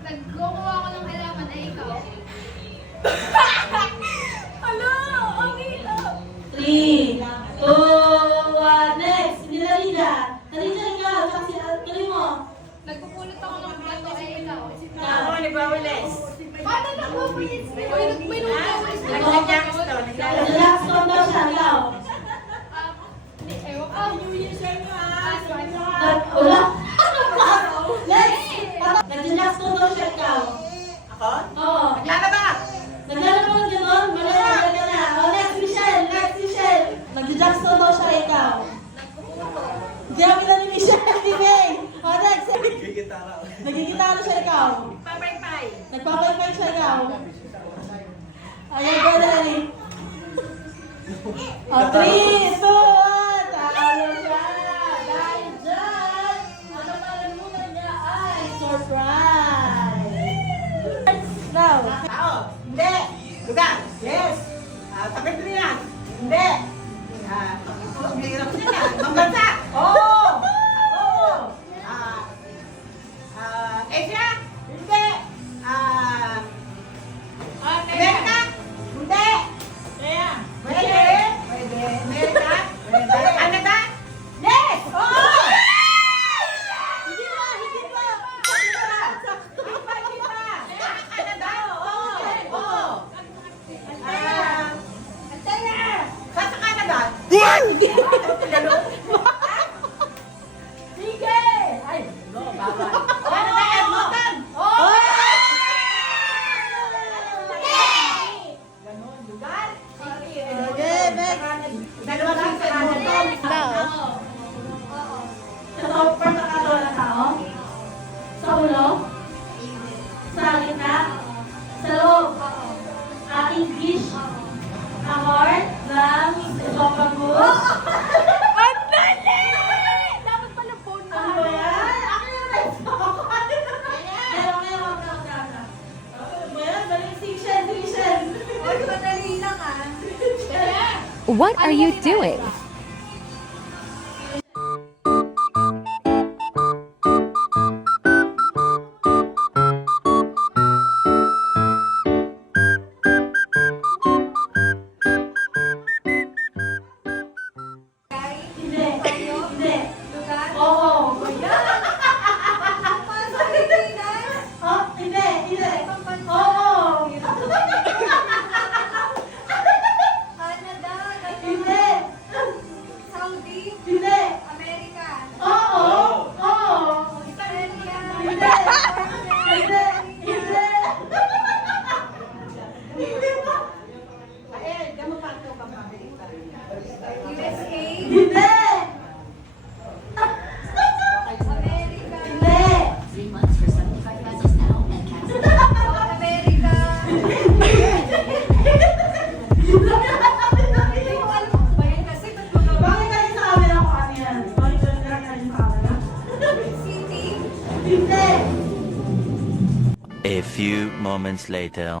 Nagkukuha ko ng halaman na ikaw. Hala! Ang hirap! 3, 2, 1, next! Hindi na Rina. Narita ikaw. Tuloy mo. Nagpupulot ako ng bato ay ikaw. Ako, nagwawalis. Paano na po, please? May nagwawalis na ako. Nag-jackstone daw siya. Ikaw. Ewan ko. New Year sa inyo Wala. Next! Nag-jackstone daw siya. Ikaw. Ako? Oo. Naglalaba! Naglalaro ng gano'n? Malala ka na. O, next, Michelle. Next, Michelle. Nag-jackstone daw siya. Ikaw. Hindi ako kilala ni Michelle. Di May. O, next. Nagigitara siya. Ikaw. Papay-pay! Nagpapaypay siya. Ikaw. Ayan, go na rin. O, 3, 2, 1. Talo siya. Dahil dyan, ang napalamunan niya ay surprise. Now. Tao! Hindi! Lugar! Yes! Tapit rin yan! Hindi! Hirap din yan! Mambansa! Oo! Oo! Asia? Hindi! Amerika? Hindi! Pwede! Pwede! Amerika? Pwede! Canada? Yes! Oo! Hindi pa, hindi pa. Canada? Oo! Oo! Saan sa Canada? Sige! Ay, Canada, Edmonton! oh! Ganon, lugar? Okay, next. Dalawa lang sa Edmonton. Sa top part ng katawan ng tao? Sa ulo? Sa gitna? Sa loob? English? Ang heart? Lungs? Esophagus? Ang dali! Dapat pala phone na. Ano ba yan? Ako yung nag-talk. Ngayon, ano ba yan? Balik si Shen, si Shen. Oy, madali lang ah. What are you doing? Hindi. Hindi. Lugar? Oo. Sa Pilipinas? Oh, hindi. Hindi. Oo. Canada? Hindi. Saudi? Hindi. Amerika? Oo. Oo. Australia? Hindi. Hindi. Hindi. Hindi pa. Ayan, gamo pa ito pang Amerika. USA? Hindi. Amerika? Hindi. South America? Hindi ko alam kung ba yan kasi ba't mga Bakit tayo sa camera ko ano yan? Bakit tayo sa camera? city? Hindi. A few moments later.